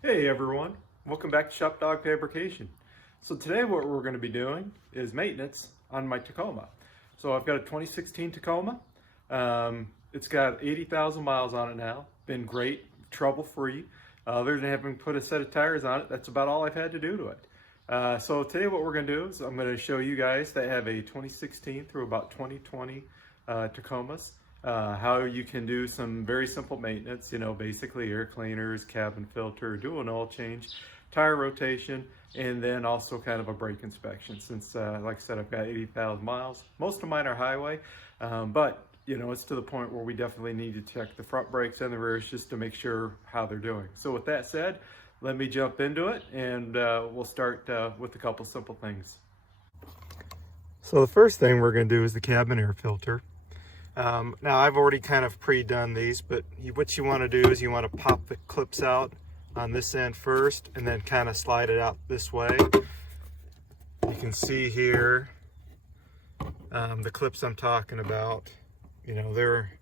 Hey everyone, welcome back to Shop Dog Fabrication. So today what we're going to be doing is maintenance on my Tacoma. So I've got a 2016 Tacoma. It's got 80,000 miles on it now. Been great, trouble free. Other than having put a set of tires on it, that's about all I've had to do to it. So today what we're going to do is I'm going to show you guys that have a 2016 through about 2020 Tacomas. How you can do some very simple maintenance, basically air cleaners, cabin filter, do an oil change, tire rotation, and then also kind of a brake inspection. Since, like I said, I've got 80,000 miles. Most of mine are highway, but it's to the point where we definitely need to check the front brakes and the rears just to make sure how they're doing. So with that said, let me jump into it, and we'll start with a couple simple things. So the first thing we're going to do is the cabin air filter. Now I've already kind of pre-done these, but what you want to do is you want to pop the clips out on this end first and then kind of slide it out this way. You can see here the clips I'm talking about, they're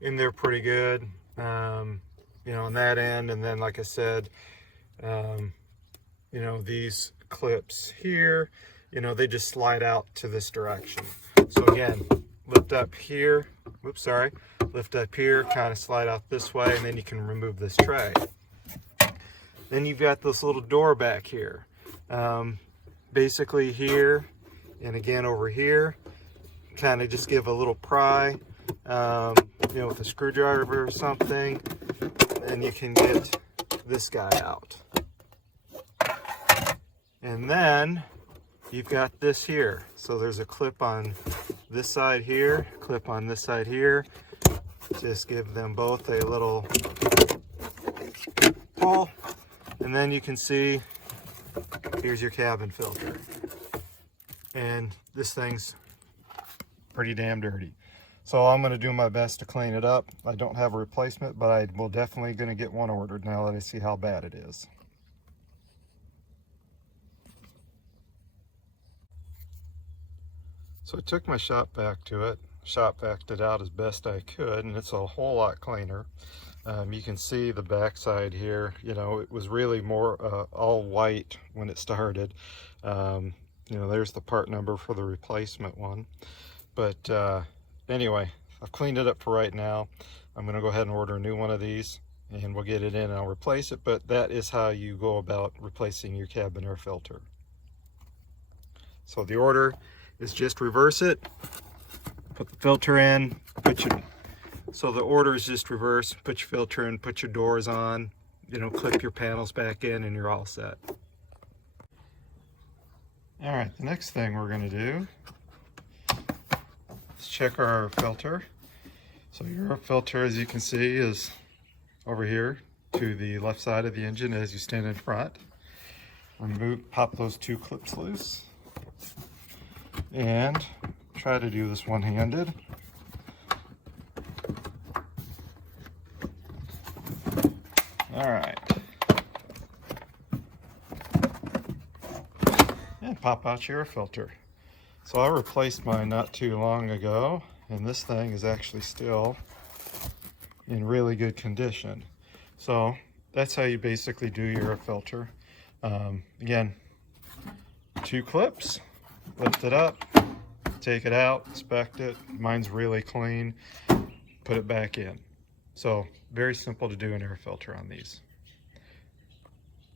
in there pretty good, on that end. And then, like I said, these clips here, they just slide out to this direction. So again, lift up here, lift up here, kind of slide out this way, and then you can remove this tray. Then you've got this little door back here. Basically here, and again over here, kind of just give a little pry, with a screwdriver or something, and you can get this guy out. And then you've got this here. So there's a clip on this side here, clip on this side here. Just give them both a little pull, and then you can see here's your cabin filter. And this thing's pretty damn dirty. So I'm going to do my best to clean it up. I don't have a replacement, but I will definitely going to get one ordered now that I see how bad it is. So I took my shop vac to it, shop vac'd it out as best I could, and it's a whole lot cleaner. You can see the backside here, it was really more all white when it started. There's the part number for the replacement one. But anyway, I've cleaned it up for right now. I'm going to go ahead and order a new one of these, and we'll get it in and I'll replace it. But that is how you go about replacing your cabin air filter. So the order is just reverse it, put the filter in, so the order is just reverse, put your filter in, put your doors on, clip your panels back in, and you're all set. All right, the next thing we're going to do is check our filter. So your filter, as you can see, is over here to the left side of the engine as you stand in front. Pop those two clips loose, and try to do this one-handed. All right. And pop out your air filter. So I replaced mine not too long ago, and this thing is actually still in really good condition. So that's how you basically do your air filter. Again, two clips, lift it up, take it out, inspect it. Mine's really clean, put it back in. So very simple to do an air filter on these.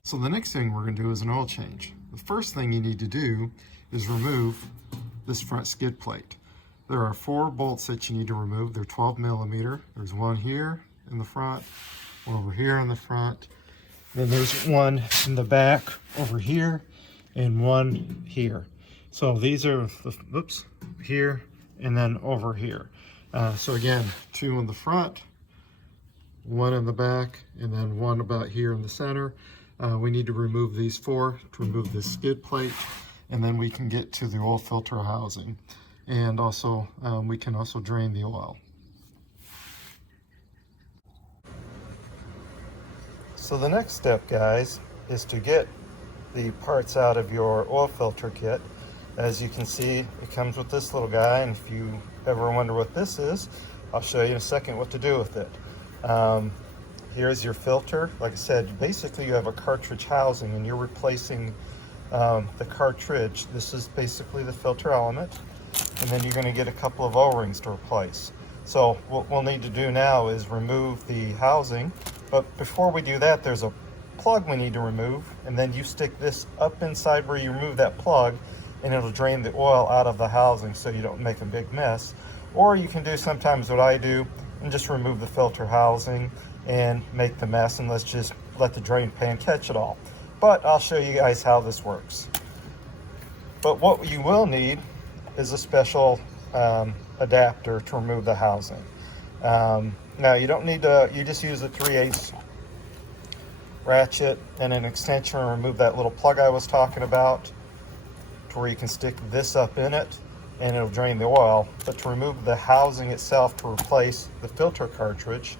So the next thing we're going to do is an oil change. The first thing you need to do is remove this front skid plate. There are 4 bolts that you need to remove. They're 12 millimeter. There's one here in the front, one over here in the front. Then there's one in the back over here and one here. So these are the, here and then over here. So again, 2 in the front, 1 in the back, and then 1 about here in the center. We need to remove these 4 to remove this skid plate, and then we can get to the oil filter housing. And also, we can also drain the oil. So the next step, guys, is to get the parts out of your oil filter kit. As you can see, it comes with this little guy, and if you ever wonder what this is, I'll show you in a second what to do with it. here's your filter. Like I said, basically you have a cartridge housing and you're replacing the cartridge. This is basically the filter element, and then you're going to get a couple of O-rings to replace. So what we'll need to do now is remove the housing, but before we do that, there's a plug we need to remove, and then you stick this up inside where you remove that plug, and it'll drain the oil out of the housing so you don't make a big mess. Or you can do sometimes what I do and just remove the filter housing and make the mess, and let's just let the drain pan catch it all. But I'll show you guys how this works. But what you will need is a special adapter to remove the housing. Now you don't need to, you just use a 3/8 ratchet and an extension and remove that little plug I was talking about, to where you can stick this up in it and it'll drain the oil. But to remove the housing itself to replace the filter cartridge,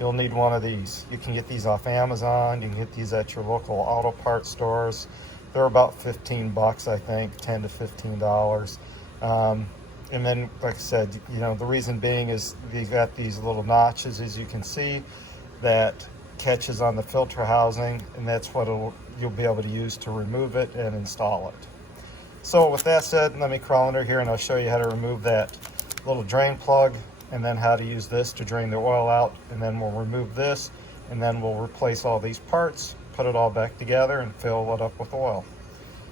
you'll need one of these. You can get these off Amazon, you can get these at your local auto parts stores. They're about 15 bucks, I think, 10 to $15. And then, like I said, you know, the reason being is you've got these little notches, as you can see, that catches on the filter housing, and that's what you'll be able to use to remove it and install it. So with that said, let me crawl under here and I'll show you how to remove that little drain plug, and then how to use this to drain the oil out, and then we'll remove this, and then we'll replace all these parts, put it all back together, and fill it up with oil.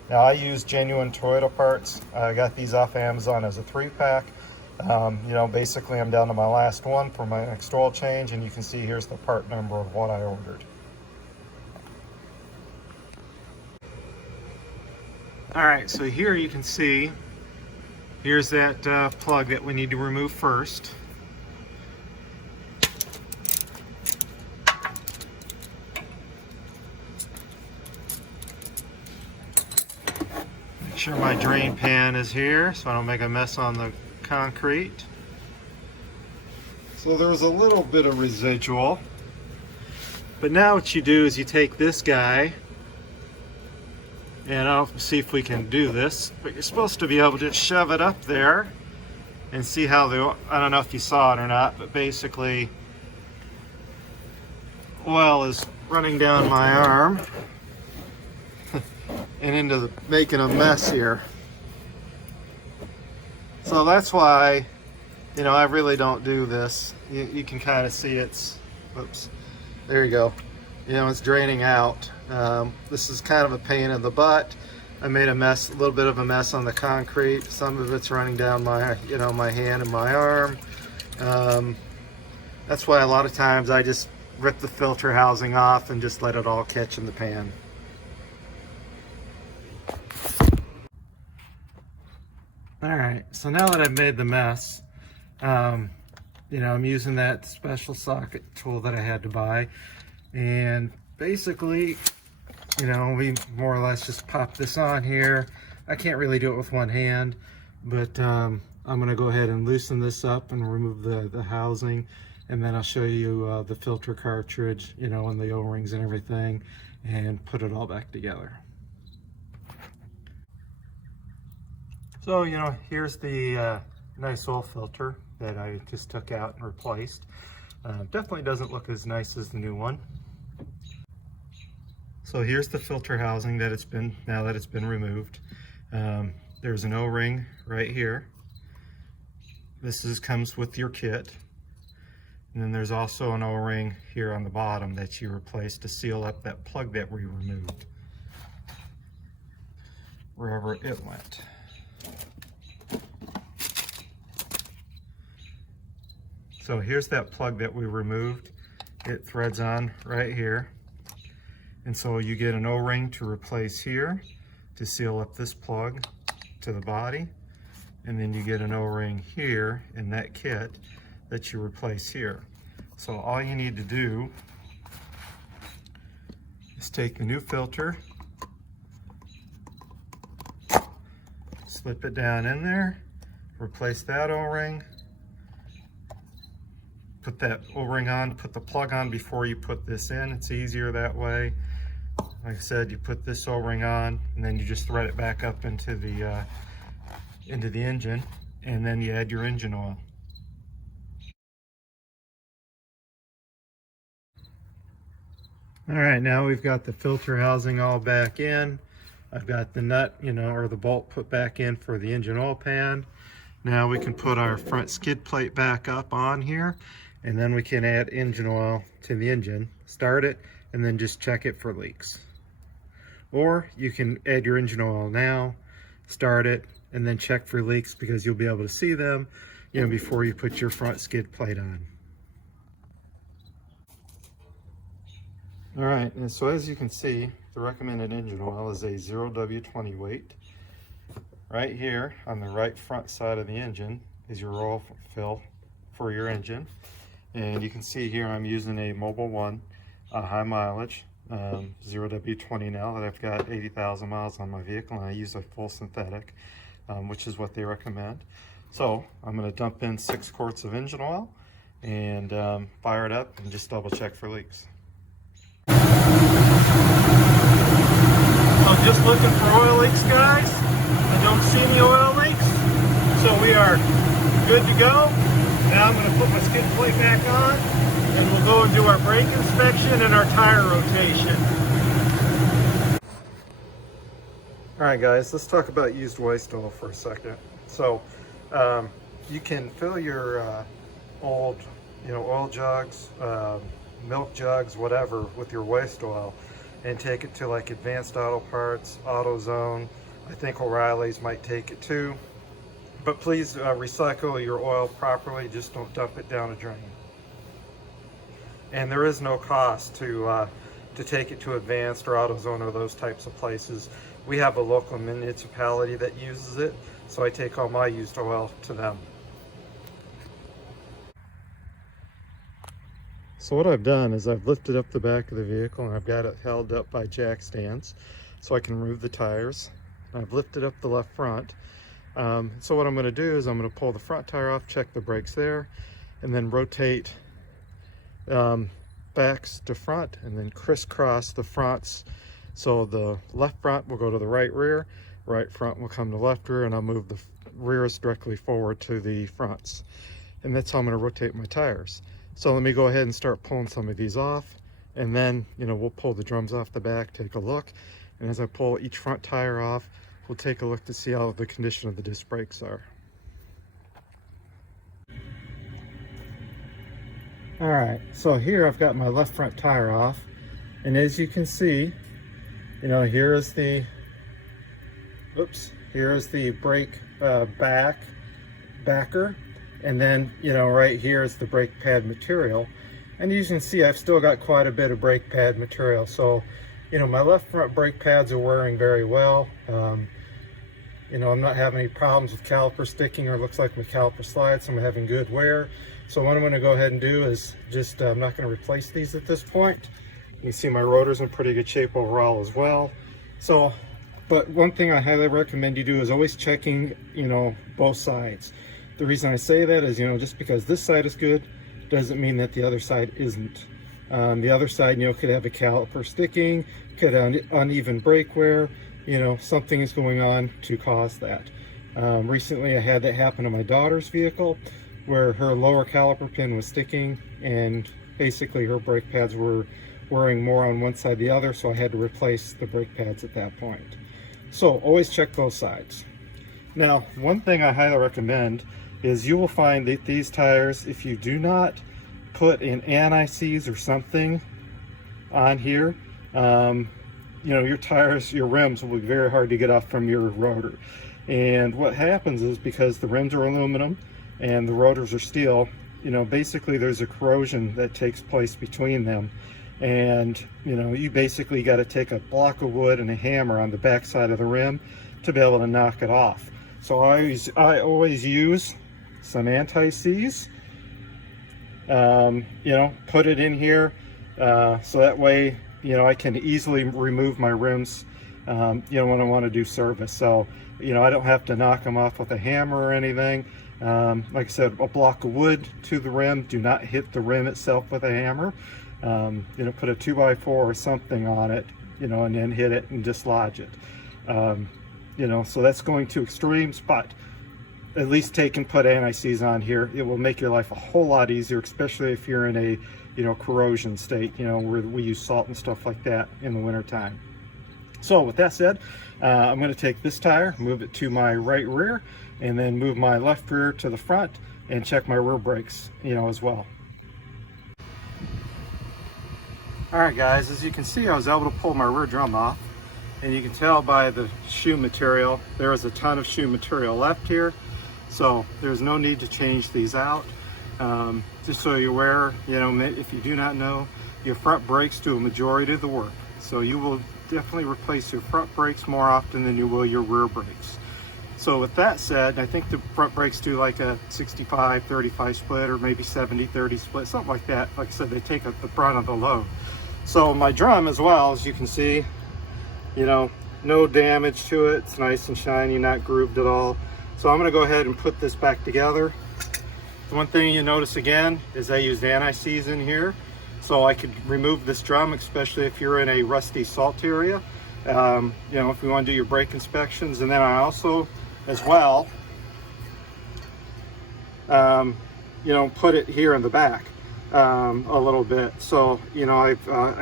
Now I use genuine Toyota parts. I got these off Amazon as a 3-pack. You know, basically I'm down to my last one for my next oil change, and you can see here's the part number of what I ordered. All right, so here you can see, here's that plug that we need to remove first. Make sure my drain pan is here so I don't make a mess on the concrete. So there's a little bit of residual, but now what you do is you take this guy, and I'll see if we can do this, but you're supposed to be able to just shove it up there and see how I don't know if you saw it or not, but basically oil is running down my arm and into making a mess here. So that's why, you know, I really don't do this. You can kind of see it's, oops, there you go. You know, it's draining out. This is kind of a pain in the butt. I made a mess, a little bit of a mess on the concrete. Some of it's running down my, you know, my hand and my arm. That's why a lot of times I just rip the filter housing off and just let it all catch in the pan. All right, so now that I've made the mess, you know, I'm using that special socket tool that I had to buy, and basically, you know, we more or less just pop this on here. I can't really do it with one hand, but I'm gonna go ahead and loosen this up and remove the housing, and then I'll show you the filter cartridge, you know, and the O-rings and everything, and put it all back together. So, you know, here's the nice oil filter that I just took out and replaced. Definitely doesn't look as nice as the new one. So here's the filter housing that it's been, now that it's been removed. There's an O-ring right here. This comes with your kit. And then there's also an O-ring here on the bottom that you replace to seal up that plug that we removed, wherever it went. So here's that plug that we removed. It threads on right here. And so you get an O-ring to replace here to seal up this plug to the body. And then you get an O-ring here in that kit that you replace here. So all you need to do is take the new filter, slip it down in there, replace that O-ring, put that O-ring on, put the plug on before you put this in. It's easier that way. Like I said, you put this O-ring on, and then you just thread it back up into the engine, and then you add your engine oil. All right, now we've got the filter housing all back in. I've got the nut, or the bolt put back in for the engine oil pan. Now we can put our front skid plate back up on here, and then we can add engine oil to the engine, start it, and then just check it for leaks. Or you can add your engine oil now, start it, and then check for leaks, because you'll be able to see them, before you put your front skid plate on. All right, and so as you can see, the recommended engine oil is a 0W20 weight. Right here on the right front side of the engine is your oil fill for your engine. And you can see here I'm using a Mobil 1 high mileage 0W20 now that I've got 80,000 miles on my vehicle, and I use a full synthetic, which is what they recommend. So I'm going to dump in 6 quarts of engine oil and fire it up and just double check for leaks. I'm just looking for oil leaks, guys. I don't see any oil leaks, so we are good to go. Now I'm going to put my skid plate back on, and we'll go and do our brake inspection and our tire rotation. All right, guys, let's talk about used waste oil for a second. So you can fill your old, oil jugs, milk jugs, whatever, with your waste oil, and take it to like Advanced Auto Parts, AutoZone. I think O'Reilly's might take it too. But please recycle your oil properly. Just don't dump it down a drain. And there is no cost to take it to Advanced or AutoZone or those types of places. We have a local municipality that uses it, so I take all my used oil to them. So what I've done is I've lifted up the back of the vehicle, and I've got it held up by jack stands so I can remove the tires. I've lifted up the left front. So what I'm going to do is I'm going to pull the front tire off, check the brakes there, and then rotate backs to front, and then crisscross the fronts. So the left front will go to the right rear, right front will come to left rear, and I'll move the rears directly forward to the fronts. And that's how I'm going to rotate my tires. So let me go ahead and start pulling some of these off, and then we'll pull the drums off the back, take a look, and as I pull each front tire off, we'll take a look to see how the condition of the disc brakes are. All right, so here I've got my left front tire off, and as you can see, here is the brake backer. And then, right here is the brake pad material. And you can see I've still got quite a bit of brake pad material. So, my left front brake pads are wearing very well. I'm not having any problems with caliper sticking, or it looks like my caliper slides, so I'm having good wear. So what I'm going to go ahead and do is just, I'm not going to replace these at this point. You can see my rotor's in pretty good shape overall as well. So, but one thing I highly recommend you do is always checking, both sides. The reason I say that is, just because this side is good doesn't mean that the other side isn't. The other side, could have a caliper sticking, could have uneven brake wear, something is going on to cause that. Recently I had that happen to my daughter's vehicle, where her lower caliper pin was sticking, and basically her brake pads were wearing more on one side than the other, so I had to replace the brake pads at that point. So always check both sides. Now, one thing I highly recommend is you will find that these tires, if you do not put in anti-seize or something on here, your tires, your rims will be very hard to get off from your rotor. And what happens is, because the rims are aluminum and the rotors are steel, basically there's a corrosion that takes place between them. And, you basically got to take a block of wood and a hammer on the back side of the rim to be able to knock it off. So I always use some anti-seize, put it in here, so that way, I can easily remove my rims, when I want to do service. So, I don't have to knock them off with a hammer or anything. Like I said, a block of wood to the rim. Do not hit the rim itself with a hammer. Put a 2x4 or something on it, and then hit it and dislodge it. So that's going to extremes, but at least take and put anti-seize on here. It will make your life a whole lot easier, especially if you're in a corrosion state, where we use salt and stuff like that in the wintertime. So with that said, I'm going to take this tire, move it to my right rear, and then move my left rear to the front and check my rear brakes, as well. All right, guys, as you can see, I was able to pull my rear drum off, and you can tell by the shoe material, there is a ton of shoe material left here. So there's no need to change these out. Just so you're aware, if you do not know, your front brakes do a majority of the work. So you will definitely replace your front brakes more often than you will your rear brakes. So with that said, I think the front brakes do like a 65-35 split, or maybe 70-30 split, something like that. Like I said, they take up the brunt of the load. So my drum as well, as you can see, no damage to it. It's nice and shiny, not grooved at all. So I'm gonna go ahead and put this back together. The one thing you notice again is I used anti-seize in here, so I could remove this drum, especially if you're in a rusty salt area. If you want to do your brake inspections. And then I also, as well, put it here in the back a little bit. So, I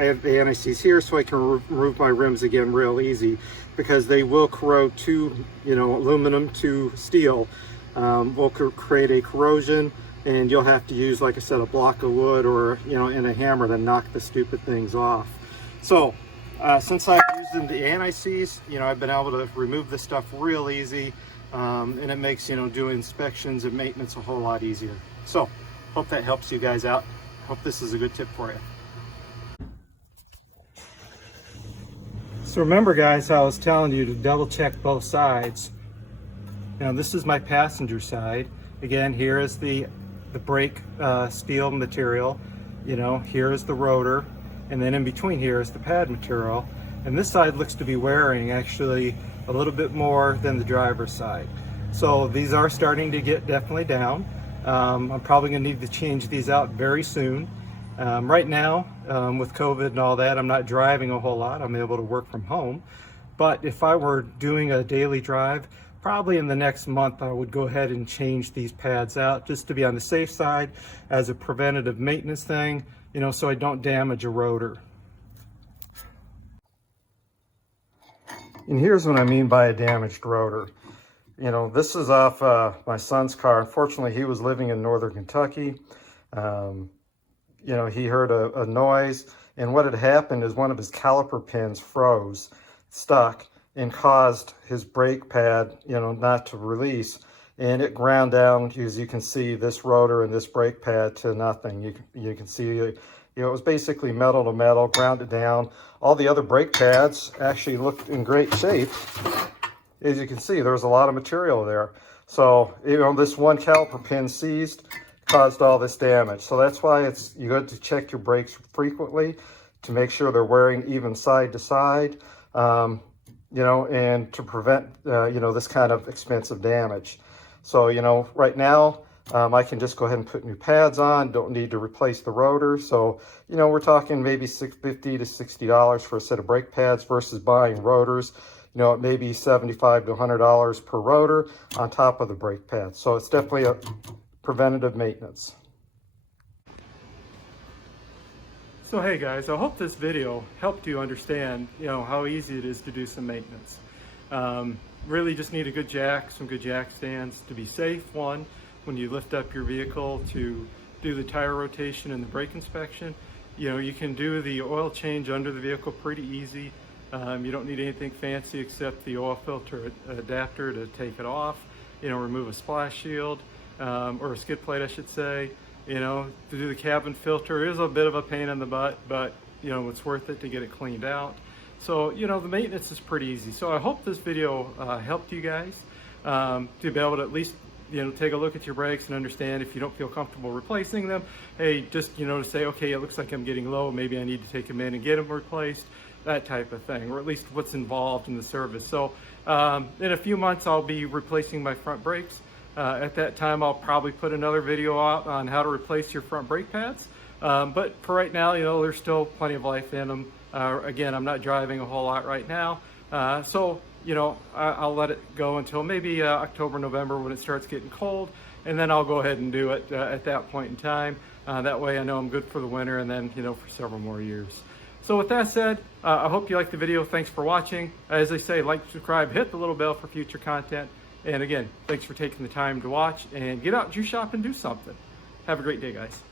have the anti-seize here so I can remove my rims again real easy, because they will corrode to, aluminum to steel. Will create a corrosion, and you'll have to use, like I said, a block of wood or, and a hammer to knock the stupid things off. So, since I've used the anti-seize, I've been able to remove this stuff real easy, and it makes, doing inspections and maintenance a whole lot easier. So, hope that helps you guys out. Hope this is a good tip for you. So remember, guys, how I was telling you to double check both sides. Now this is my passenger side. Again, here is the brake steel material. Here is the rotor, and then in between here is the pad material. And this side looks to be wearing actually a little bit more than the driver's side. So these are starting to get definitely down. I'm probably gonna need to change these out very soon. Right now, with COVID and all that, I'm not driving a whole lot. I'm able to work from home. But if I were doing a daily drive, probably in the next month, I would go ahead and change these pads out just to be on the safe side as a preventative maintenance thing, so I don't damage a rotor. And here's what I mean by a damaged rotor. This is off my son's car. Unfortunately, he was living in northern Kentucky. He heard a noise, and what had happened is one of his caliper pins froze, stuck, and caused his brake pad, not to release. And it ground down, as you can see, this rotor and this brake pad to nothing. You can see, it was basically metal to metal, ground it down. All the other brake pads actually looked in great shape. As you can see, there was a lot of material there. So, this one caliper pin seized, caused all this damage. So that's why you got to check your brakes frequently to make sure they're wearing even side to side, and to prevent, this kind of expensive damage. So, right now, I can just go ahead and put new pads on, don't need to replace the rotor. So, we're talking maybe $50 to $60 for a set of brake pads versus buying rotors. It may be $75 to $100 per rotor on top of the brake pads. So it's definitely a preventative maintenance. So hey guys, I hope this video helped you understand, how easy it is to do some maintenance. Really just need a good jack, some good jack stands to be safe. One, when you lift up your vehicle to do the tire rotation and the brake inspection, you can do the oil change under the vehicle pretty easy. You don't need anything fancy except the oil filter adapter to take it off, remove a splash shield, or a skid plate, I should say. To do the cabin filter is a bit of a pain in the butt, but it's worth it to get it cleaned out. So, the maintenance is pretty easy. So I hope this video helped you guys to be able to at least, take a look at your brakes and understand if you don't feel comfortable replacing them. Hey, just, to say, okay, it looks like I'm getting low. Maybe I need to take them in and get them replaced, that type of thing, or at least what's involved in the service. So in a few months, I'll be replacing my front brakes. At that time, I'll probably put another video out on how to replace your front brake pads. But for right now, there's still plenty of life in them. Again, I'm not driving a whole lot right now. So you know, I'll let it go until maybe October, November when it starts getting cold, and then I'll go ahead and do it at that point in time. That way I know I'm good for the winter and then, you know, for several more years. So with that said, I hope you liked the video. Thanks for watching. As they say, like, subscribe, hit the little bell for future content. And again, thanks for taking the time to watch, and get out, juice shop, and do something. Have a great day, guys.